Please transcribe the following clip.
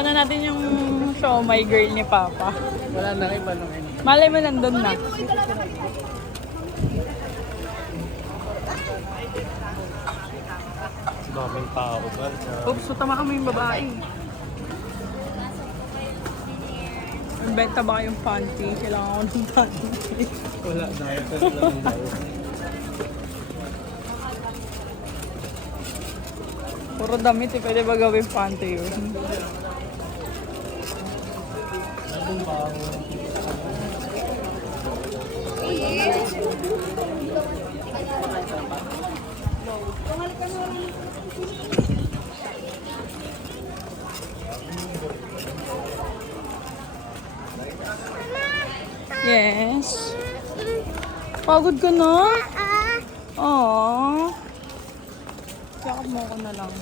Paano natin yung show my girl ni Papa? Wala na rin, paano ngayon? Malay mo nandun na. Daming tao ba? Oops, so tama kami yung babae. Benta ba kayong panty? Kailangan ko ng panty. Wala na, ito lang daw. Puro damit eh. Pwede ba gawin panty yun? Nabong bago. Yes. Pagod ka na? Aww. Yakap mo ko na lang.